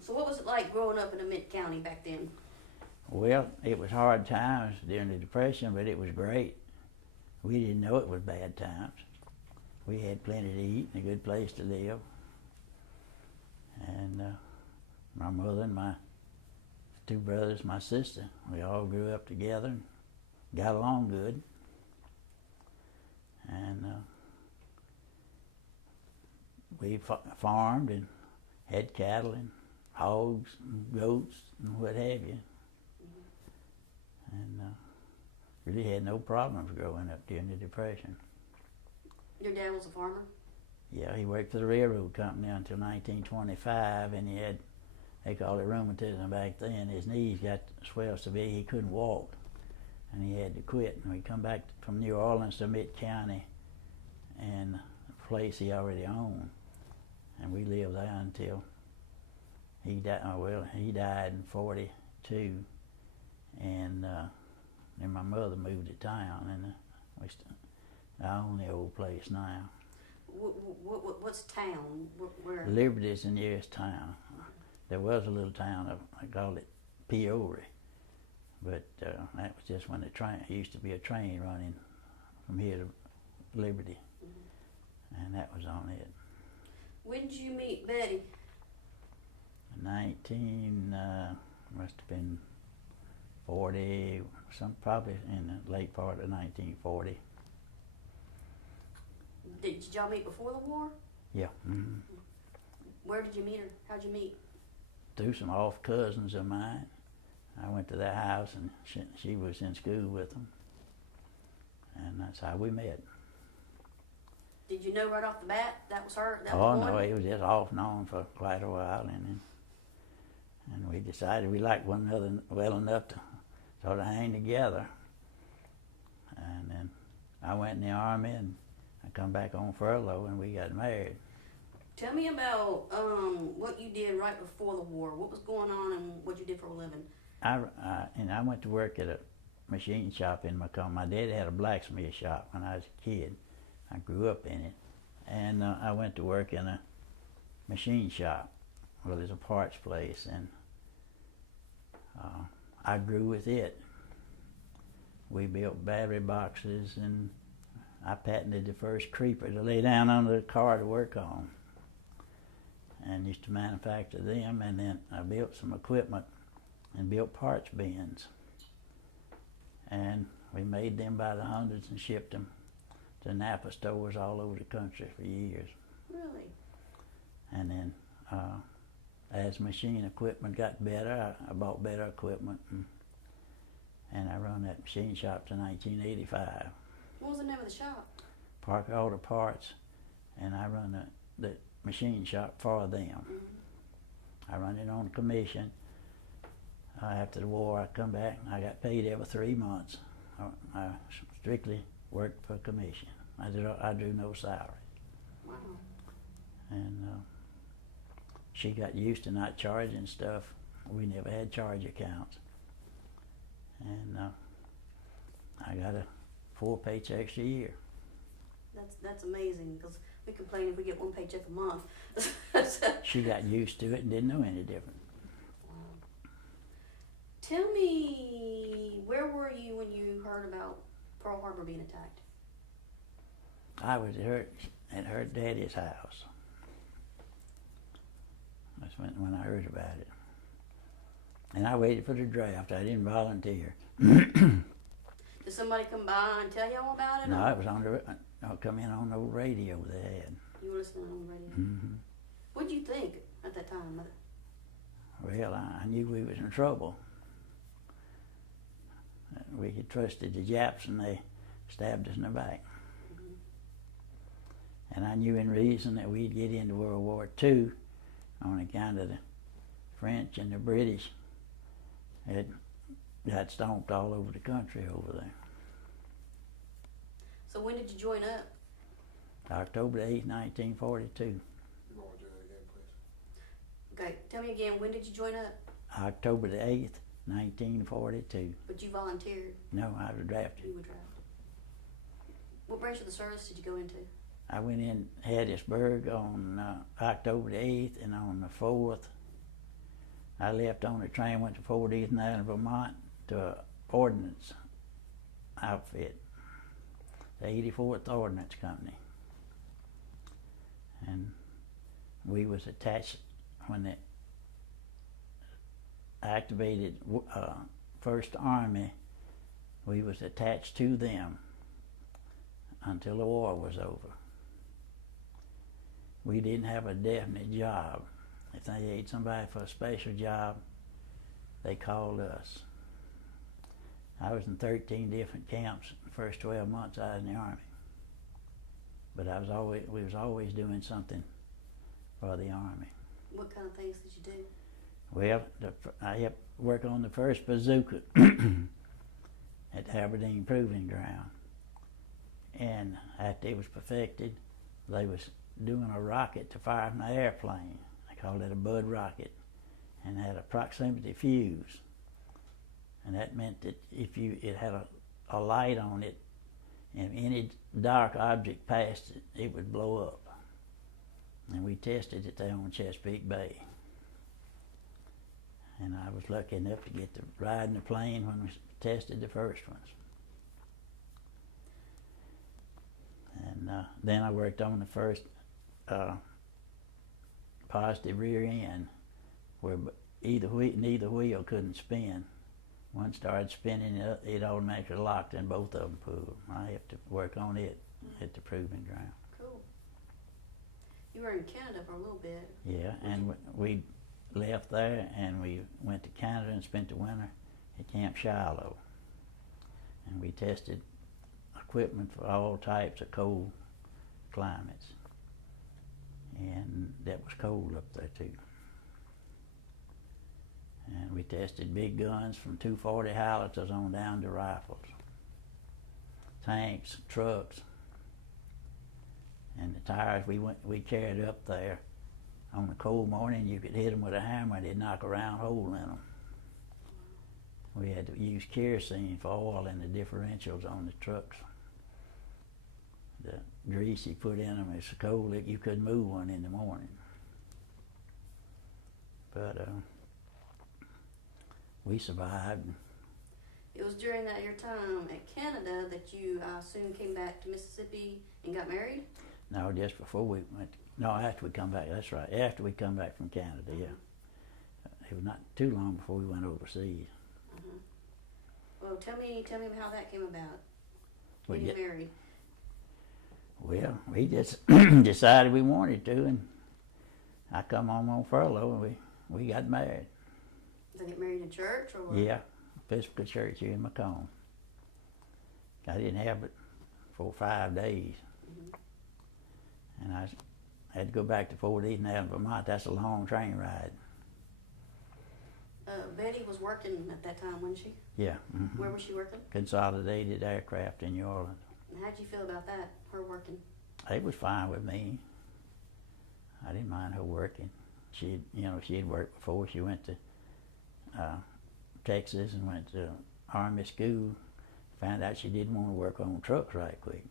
So what was it like growing up in Mint County back then? Well, it was hard times during the Depression, but it was great. We didn't know it was bad times. We had plenty to eat and a good place to live. And my mother and my two brothers, my sister, we all grew up together and got along good. And we farmed and had cattle and hogs and goats and what have you. And really had no problems growing up during the Depression. Your dad was a farmer? Yeah, he worked for the railroad company until 1925, and he had, they called it rheumatism back then. His knees got swelled so big he couldn't walk, and he had to quit. And we come back from New Orleans to Mint County, and a place he already owned, and we lived there until he died. Well, he died in '42, and then my mother moved to town, and I own the old place now. What's town? Where? Liberty is the nearest town. There was a little town, I called it Peoria, but that was just when the train, it used to be a train running from here to Liberty, and that was on it. When did you meet Betty? Must have been 40, probably in the late part of 1940. Did y'all meet before the war? Yeah. Mm-hmm. Where did you meet her? How'd you meet? Through some off cousins of mine. I went to their house, and she was in school with them, and that's how we met. Did you know right off the bat that was her? No, it was just off and on for quite a while, and we decided we liked one another well enough to sort of hang together. And then I went in the Army, and I come back on furlough, and we got married. Tell me about what you did right before the war. What was going on and what you did for a living? I went to work at a machine shop in Macomb. My dad had a blacksmith shop when I was a kid. I grew up in it. And I went to work in a machine shop. Well, there's a parts place, and I grew with it. We built battery boxes, and I patented the first creeper to lay down under the car to work on, and used to manufacture them. And then I built some equipment and built parts bins, and we made them by the hundreds and shipped them to Napa stores all over the country for years. Really? And then as machine equipment got better, I bought better equipment, and I run that machine shop to 1985. What was the name of the shop? Parker Auto Parts, and I run the machine shop for them. Mm-hmm. I run it on commission. After the war, I come back, and I got paid every 3 months. I strictly worked for commission. I drew no salary. Wow. And she got used to not charging stuff. We never had charge accounts. And I got 4 paychecks a year. That's amazing, because we complain if we get 1 paycheck a month. She got used to it and didn't know any different. Wow. Tell me, where were you when you heard about Pearl Harbor being attacked? I was at her daddy's house. That's when I heard about it. And I waited for the draft. I didn't volunteer. Did somebody come by and tell y'all about it? No, it was come in on the old radio they had. You were listening on the radio? Mm-hmm. What did you think at that time, Mother? Well, I knew we was in trouble. We had trusted the Japs, and they stabbed us in the back. Mm-hmm. And I knew in reason that we'd get into World War II on account of the French and the British had got stomped all over the country over there. So when did you join up? October 8, 1942. You want to do that again, please? Okay, tell me again, when did you join up? October the 8th, 1942. But you volunteered? No, I was drafted. You were drafted. What branch of the service did you go into? I went in Hattiesburg on October the 8th, and on the 4th I left on the train, went to Fort Eaton Island, Vermont, to a ordnance outfit, the 84th Ordnance Company. And we was attached when they activated First Army. We was attached to them until the war was over. We didn't have a definite job. If they needed somebody for a special job, they called us. I was in 13 different camps the first 12 months I was in the Army. But we was always doing something for the Army. What kind of things did you do? Well, I helped work on the first bazooka at Aberdeen Proving Ground. And after it was perfected, they was doing a rocket to fire from an airplane. They called it a Bud rocket, and had a proximity fuse. And that meant that if it had a light on it, and any dark object passed it, it would blow up. And we tested it there on Chesapeake Bay. And I was lucky enough to get to ride in the plane when we tested the first ones. And then I worked on the first positive rear end, where neither wheel couldn't spin. One started spinning, it automatically locked, and both of them pulled. I have to work on it at the Proving Ground. Cool. You were in Canada for a little bit. Yeah, and we left there, and we went to Canada and spent the winter at Camp Shiloh. And we tested equipment for all types of cold climates. And that was cold up there too. And we tested big guns from 240 howitzers on down to rifles, tanks, trucks, and the tires we carried up there. On a cold morning, you could hit them with a hammer and it'd knock a round hole in them. We had to use kerosene for oil in the differentials on the trucks. The grease you put in them is so cold that you couldn't move one in the morning. But we survived. It was during your time at Canada that you soon came back to Mississippi and got married? No, just before we went. No, after we come back. That's right. After we come back from Canada, yeah. It was not too long before we went overseas. Well, tell me how that came about. We Getting married. Well, we just decided we wanted to, and I come home on furlough, and we got married. Did they get married in church or? Yeah, Episcopal Church here in Macomb. I didn't have it for 5 days, and I had to go back to Fort Eaton Island, Vermont. That's a long train ride. Betty was working at that time, wasn't she? Yeah. Where was she working? Consolidated Aircraft in New Orleans. And how'd you feel about that, her working? It was fine with me. I didn't mind her working. She had worked before. She went to Texas and went to Army school. Found out she didn't want to work on trucks right quick.